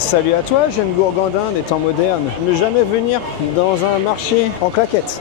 Salut à toi, jeune gourgandin des temps modernes. Ne jamais venir dans un marché en claquettes.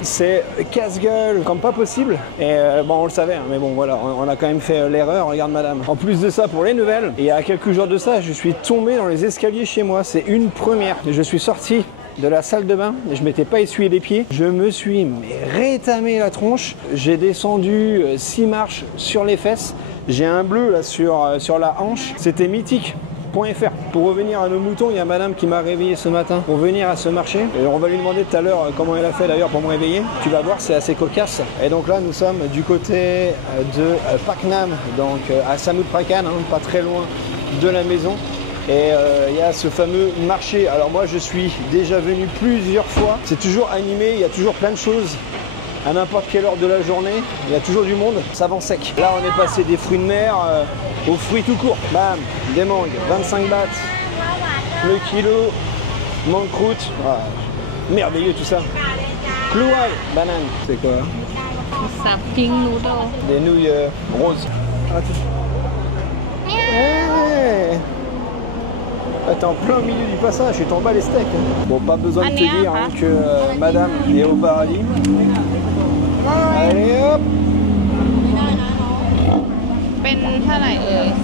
C'est casse-gueule comme pas possible. Et bon, on le savait, hein, mais bon, voilà, on a quand même fait l'erreur, regarde madame. En plus de ça, pour les nouvelles, il y a quelques jours de ça, je suis tombé dans les escaliers chez moi. C'est une première. Je suis sorti de la salle de bain et je m'étais pas essuyé les pieds. Je me suis rétamé la tronche. J'ai descendu 6 marches sur les fesses. J'ai un bleu là sur la hanche. C'était mythique. .fr. Pour revenir à nos moutons, il y a madame qui m'a réveillé ce matin pour venir à ce marché. Et on va lui demander tout à l'heure comment elle a fait d'ailleurs pour me réveiller. Tu vas voir, c'est assez cocasse. Et donc là, nous sommes du côté de Paknam, donc à Samut Prakan, hein, pas très loin de la maison. Et il y a ce fameux marché. Alors moi, je suis déjà venu plusieurs fois. C'est toujours animé, il y a toujours plein de choses. À n'importe quelle heure de la journée, il y a toujours du monde, ça vend sec. Là, on est passé des fruits de mer aux fruits tout court. Bam, des mangues, 25 bahts le kilo, mangue croûte. Ah, merveilleux tout ça. Kluai, banane, c'est quoi? Ça pink noodle. Des nouilles roses. Ah, hey, t'es en plein milieu du passage, tu t'en bats les steaks. Bon, pas besoin de te dire hein, que madame est au paradis. Allez hop.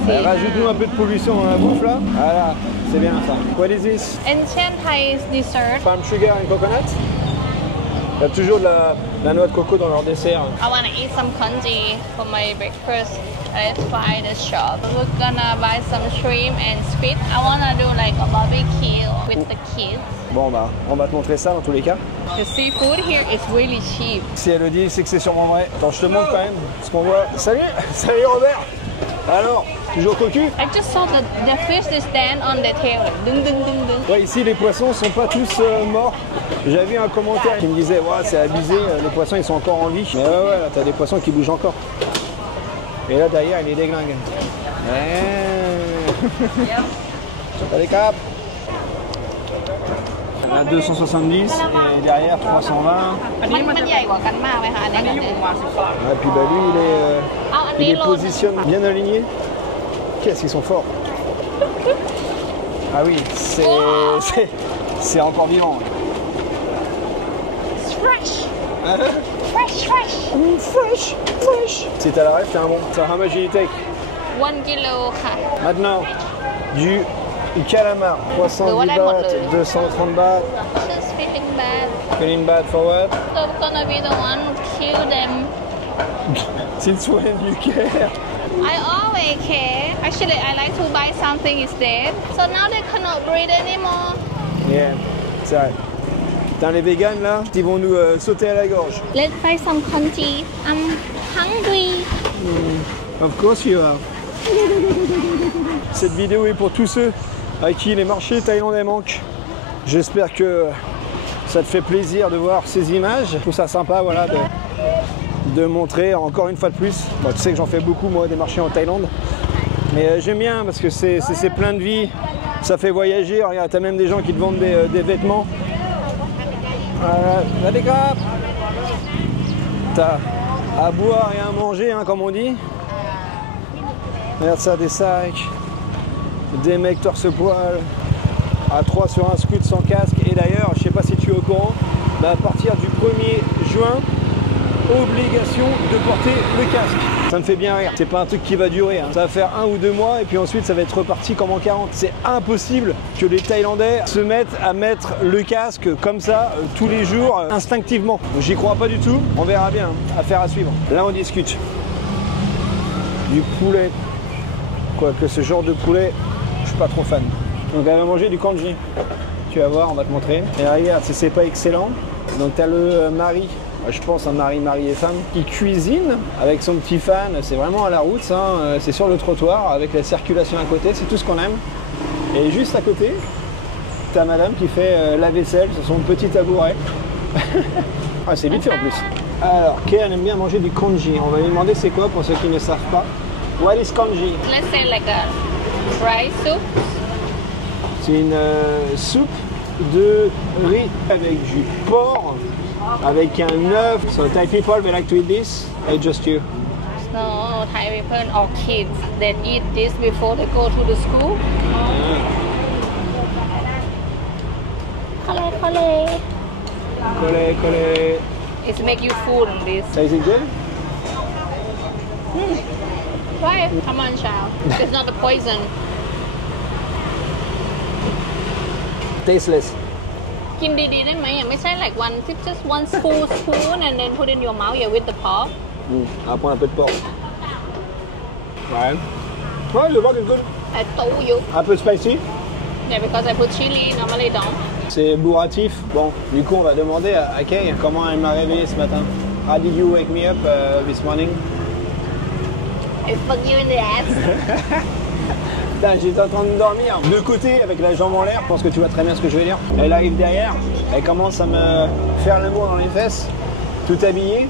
Rajoute-nous un peu de pollution dans la bouffe là. Voilà, c'est bien ça. What is this? Ancient Thai dessert. Palm sugar and coconut. Il y a toujours de la noix de coco dans leur dessert. I want to eat some congee for my breakfast. Let's find the shop. We're gonna buy some shrimp and squid. I want to do like a barbecue with the kids. Bon bah, on va te montrer ça dans tous les cas. The seafood here is really cheap. Si elle le dit, c'est que c'est sûrement vrai. Attends, je te montre quand même ce qu'on voit. Salut, salut Robert. Alors, toujours cocu? I just saw the fish is stand on the tail. Ding, ding, ding, ding. Ouais, ici les poissons sont pas tous morts. J'avais vu un commentaire qui me disait ouais, c'est abusé, les poissons ils sont encore en vie. Mais ouais, là t'as des poissons qui bougent encore. Et là derrière il est déglingue. T'as les capes. À 270 et derrière 320. Et puis bah lui il est positionné bien aligné. Qu'est-ce qu'ils sont forts. Ah oui, c'est encore vivant. Fresh. Fresh, fresh. Fresh, fresh. Si t'as la rêve, t'es un bon. So how much do you take? 1 kilo. Maintenant, du calamar, 310 bahts, 230 bahts. Just feeling bad. Feeling bad for what? So I'm gonna be the one who kill them. Since when you care? I always care. Actually, I like to buy something instead. So now they cannot breed anymore. Yeah, c'est vrai. Putain, les vegans là, ils vont nous sauter à la gorge. Let's buy some congee. I'm hungry. Of course you are. Cette vidéo est pour tous ceux à qui les marchés thaïlandais manquent. J'espère que ça te fait plaisir de voir ces images. Je trouve ça sympa voilà, de montrer encore une fois de plus. Bon, tu sais que j'en fais beaucoup moi des marchés en Thaïlande. Mais j'aime bien parce que c'est plein de vie. Ça fait voyager. Regarde, t'as même des gens qui te vendent des vêtements. T'as à boire et à manger, hein, comme on dit. Regarde ça, des sacs, des mecs torse-poil, à 3 sur un scooter sans casque. Et d'ailleurs, je sais pas si tu es au courant, mais à partir du 1er juin, obligation de porter le casque. Ça me fait bien rire, c'est pas un truc qui va durer, hein. Ça va faire 1 ou 2 mois et puis ensuite ça va être reparti comme en 40. C'est impossible que les Thaïlandais se mettent à mettre le casque comme ça tous les jours instinctivement. J'y crois pas du tout, on verra bien, hein. Affaire à suivre. Là on discute du poulet. Quoique ce genre de poulet, je suis pas trop fan. Donc elle va manger du congee. Tu vas voir, on va te montrer. Et regarde, si c'est pas excellent. Donc tu as le mari, je pense un mari et femme, qui cuisine avec son petit fan. C'est vraiment à la route, hein. C'est sur le trottoir avec la circulation à côté, c'est tout ce qu'on aime. Et juste à côté, tu as madame qui fait la vaisselle sur son petit tabouret. Ah, c'est vite fait en plus. Alors, Kay, elle aime bien manger du congee. On va lui demander c'est quoi pour ceux qui ne savent pas. What is congee? Let's say like a rice soup. C'est une soupe de riz avec du porc, avec un œuf. So Thai people they like to eat this, or just you? No, Thai people or kids that eat this before they go to the school. Collé. Collé. It make you full this. Is it good? Try it. Come on, child. It's not a poison. Tasteless. กินดีๆได้ไหมไม่ใช่ like one just one spoon and then put in your mouth with the pork. On va prendre un peu de porc. Ouais. Ouais, le porc est good. I told you. Un peu spicy. Yeah, because I put chili, normally don't. C'est bourratif. Bon, du coup, on va demander à Kay comment elle m'a réveillé ce matin. How did you wake me up this morning? I fuck you in the ass. Putain, j'étais en train de dormir de côté avec la jambe en l'air. Je pense que tu vois très bien ce que je veux dire. Elle arrive derrière, elle commence à me faire l'amour dans les fesses, tout habillée.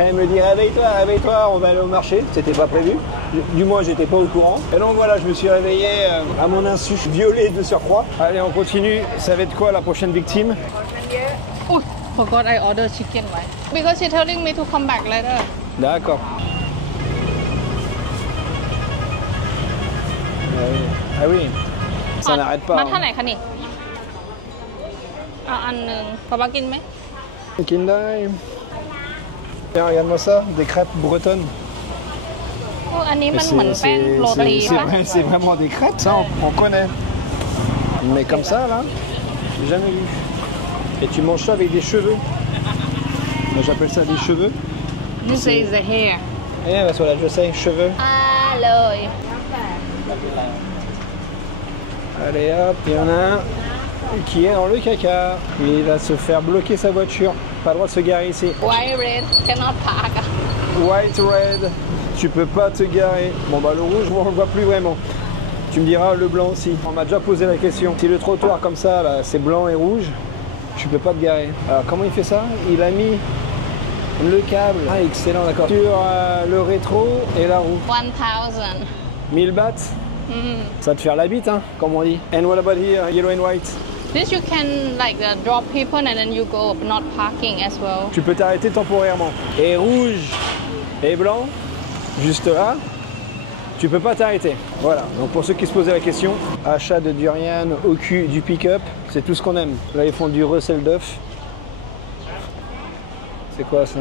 Elle me dit réveille-toi, on va aller au marché. C'était pas prévu. Du moins, j'étais pas au courant. Et donc voilà, je me suis réveillé à mon insu, violé de surcroît. Allez, on continue. Ça va être quoi la prochaine victime? Oh, forgot I ordered chicken, right? Because you're telling me to come back later. D'accord. Ah oui, ça n'arrête pas. มาเท่าไหร่คะนี่เอาอันหนึ่งป๊าป๊ากินไหม Kindai. Tiens, regarde-moi ça, des crêpes bretonnes. โอ้อันนี้มันเหมือนแป้งโรตีป่ะ C'est vraiment des crêpes, ça on connaît. Mais comme ça là, j'ai jamais vu. Et tu manges ça avec des cheveux. Moi j'appelle ça des cheveux. This is the hair. Eh ben voilà, je sais, cheveux. เลย Allez hop, il y en a un qui est dans le caca. Il va se faire bloquer sa voiture. Pas le droit de se garer ici. White red cannot park. White, red, tu peux pas te garer. Bon bah le rouge, on le voit plus vraiment. Tu me diras le blanc aussi. On m'a déjà posé la question. Si le trottoir comme ça, là, c'est blanc et rouge, tu peux pas te garer. Alors comment il fait ça? Il a mis le câble. Ah excellent, d'accord. Sur le rétro et la roue. 1000. 1000 bahts. Ça va te faire la bite, hein, comme on dit. And what about here, yellow and white? This you can like drop people and then you go not parking as well. Tu peux t'arrêter temporairement. Et rouge et blanc, juste là, tu peux pas t'arrêter. Voilà, donc pour ceux qui se posaient la question, achat de durian au cul du pick-up, c'est tout ce qu'on aime. Là ils font du Russell Duff. C'est quoi ça?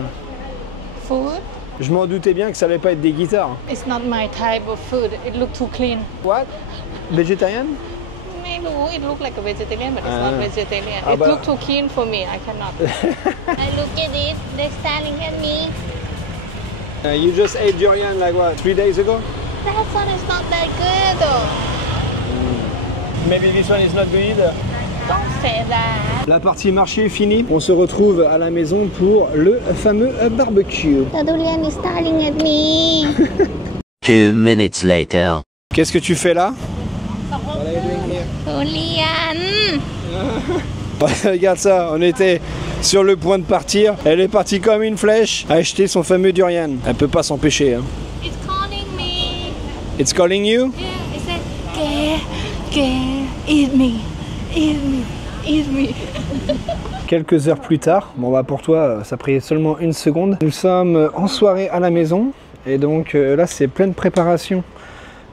Food? Je m'en doutais bien que ça allait pas être des guitares. It's not my type of food. It look too clean. What? Vegetarian? ไม่รู้ It look like a vegetarian but it's not vegetarian. It look too clean for me. I cannot. I look at it. They're staring at me. You just ate durian like what? 3 days ago? That one is not that good though. Maybe this one is not good either. Don't say that. La partie marché est finie. On se retrouve à la maison pour le fameux barbecue. The durian is staring at me. 2 minutes later. Qu'est-ce que tu fais là? Durian. Regarde ça, on était sur le point de partir. Elle est partie comme une flèche à acheter son fameux durian. Elle peut pas s'empêcher. Hein. It's calling me. It's calling you? Yeah, it said, eat me. Eat me. Eat me. Quelques heures plus tard, bon bah pour toi ça a pris seulement 1 seconde. Nous sommes en soirée à la maison et donc là c'est pleine préparation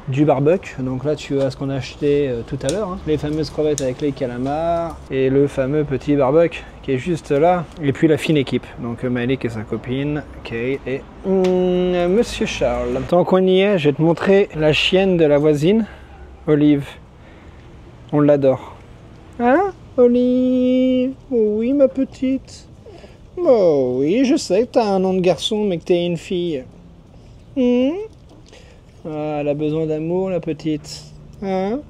du barbecue. Donc là tu as ce qu'on a acheté tout à l'heure, hein. Les fameuses crevettes avec les calamars et le fameux petit barbecue qui est juste là. Et puis la fine équipe, donc Malik et sa copine, Kay et Monsieur Charles. Tant qu'on y est, je vais te montrer la chienne de la voisine, Olive. On l'adore. Hein, Olive? Oh oui, ma petite. Oh oui, je sais que t'as un nom de garçon, mais que t'es une fille. Ah, elle a besoin d'amour, la petite. Hein?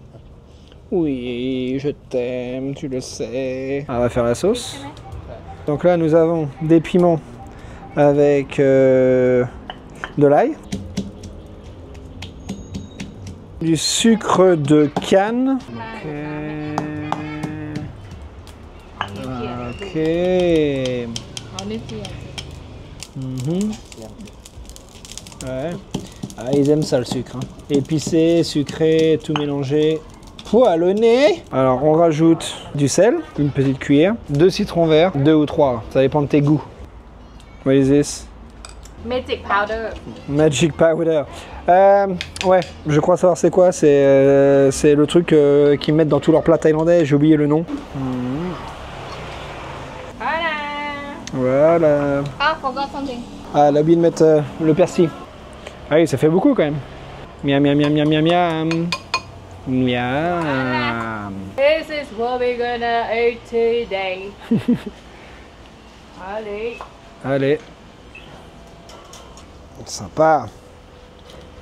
Oui, je t'aime, tu le sais. On va faire la sauce. Donc là, nous avons des piments avec de l'ail, du sucre de canne. Ok. Ouais. Ah, ils aiment ça le sucre. Hein. Épicé, sucré, tout mélangé. Poilonné. Alors on rajoute du sel, une petite cuillère, 2 citrons verts, 2 ou 3, ça dépend de tes goûts. What is this? Magic powder. Magic powder. Ouais, je crois savoir c'est quoi. C'est le truc qu'ils mettent dans tous leurs plats thaïlandais. J'ai oublié le nom. Voilà. Ah, forgot something. Ah, elle a oublié de mettre le persil. Ah oui, ça fait beaucoup quand même. Miam, miam, miam, miam, miam, miam. Miam. This is what we're gonna eat today. Allez. Allez. Sympa.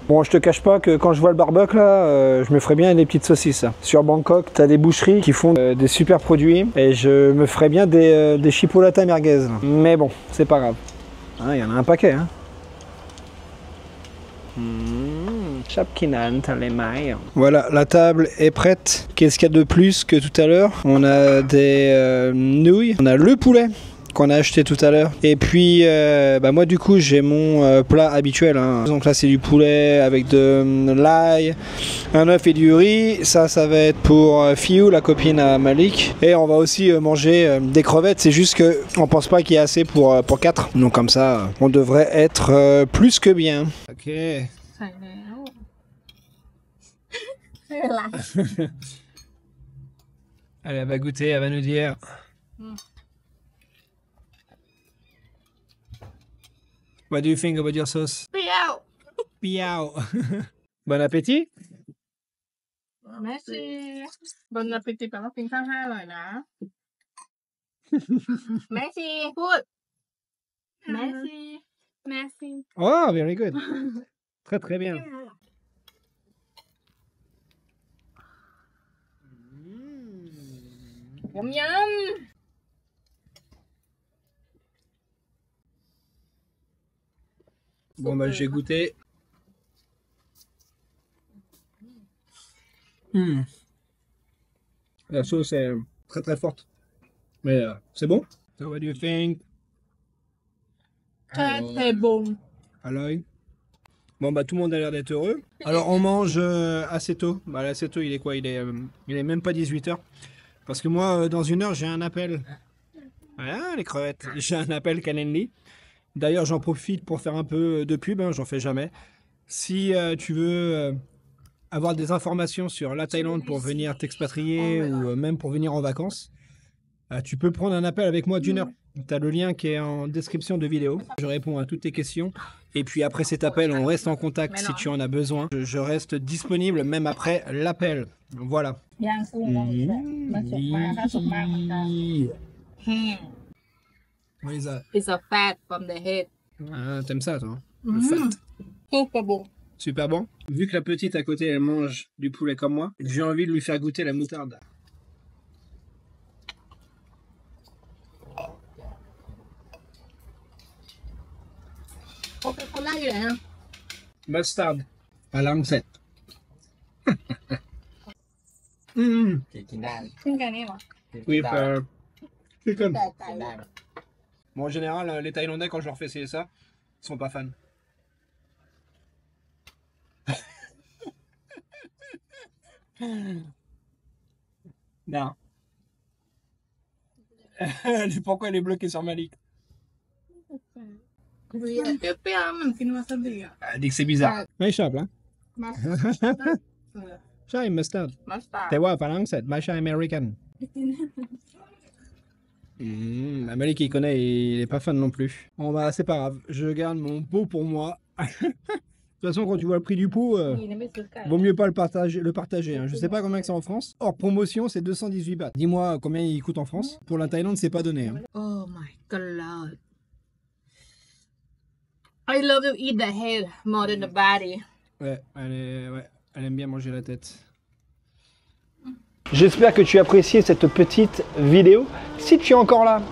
Bon, je te cache pas que quand je vois le barbecue là, je me ferais bien des petites saucisses. Sur Bangkok, t'as des boucheries qui font des super produits et je me ferais bien des chipolatas merguez. Mais bon, c'est pas grave. Il y en a un paquet. Hein. Voilà, la table est prête. Qu'est-ce qu'il y a de plus que tout à l'heure? On a des nouilles, on a le poulet qu'on a acheté tout à l'heure. Et puis, moi du coup, j'ai mon plat habituel. Hein. Donc là, c'est du poulet avec de l'ail, un œuf et du riz. Ça va être pour Fiu, la copine à Malik. Et on va aussi manger des crevettes. C'est juste que on pense pas qu'il y a assez pour 4. Donc comme ça, on devrait être plus que bien. Ok. Allez, elle va goûter, elle va nous dire. What do you think about your sauce? Piao. Piao. Bon appétit. Merci. Bon appétit แปลว่ากินข้าวให้อร่อยนะ Merci. Good. Merci. Merci. Oh, very good. Très très bien. Yum yum. Bon bah j'ai goûté. La sauce est très très forte. Mais c'est bon. So what do you think? Très bon. Alors, bon bah tout le monde a l'air d'être heureux. Alors on mange assez tôt. Bah assez tôt, il est quoi? Il est même pas 18h. Parce que moi dans 1 heure j'ai un appel. Voilà les crevettes. J'ai un appel Calendly. D'ailleurs j'en profite pour faire un peu de pub, hein, j'en fais jamais. Si tu veux avoir des informations sur la Thaïlande pour venir t'expatrier ou même pour venir en vacances, tu peux prendre un appel avec moi d'1 heure. Tu as le lien qui est en description de vidéo. Je réponds à toutes tes questions. Et puis après cet appel, on reste en contact si tu en as besoin. Je reste disponible même après l'appel. Voilà. What is that? It's a fat from the head. Ah, t'aimes ça, toi? Le fat. Super bon. Super bon. Vu que la petite à côté, elle mange du poulet comme moi, j'ai envie de lui faire goûter la moutarde. Coca-Cola อยู่ไหนฮะ Mustard à lancette. กินได้ ขึ้นกันนี่เหรอ With chicken. แต่ไก่ กินได้ไหม Bon, en général, les Thaïlandais, quand je leur fais essayer ça, ils sont pas fans. Non. Pourquoi elle est bloquée sur Malik? เปรี้ยวๆเหมือนกินวาซาบิอ่ะ Elle dit que c'est bizarre. Ouais, chope, là. มัส Chai mustard. มัสตาร์ด T'es ouais, pas lancette, ma chai américaine. Malik il connaît, il est pas fan non plus. Bon bah c'est pas grave, je garde mon pot pour moi. De toute façon quand tu vois le prix du pot, นี่ไม่ซื้อไก่ vaut mieux pas le partager. Hein. Je sais pas combien que c'est en France. Hors promotion c'est 218 bahts. Dis-moi combien il coûte en France. Pour la Thaïlande c'est pas donné. Hein. Oh my god I love to eat the head more than the body Ouais, elle aime bien manger la tête. J'espère que tu as apprécié cette petite vidéo. Si tu es encore là,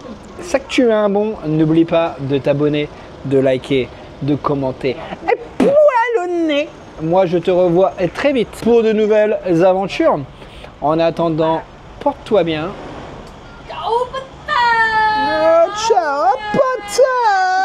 c'est que tu es un bon. N'oublie pas de t'abonner, de liker, de commenter et poilonner. Moi, je te revois très vite pour de nouvelles aventures. En attendant, porte-toi bien. Ciao, pata! Ciao, pata!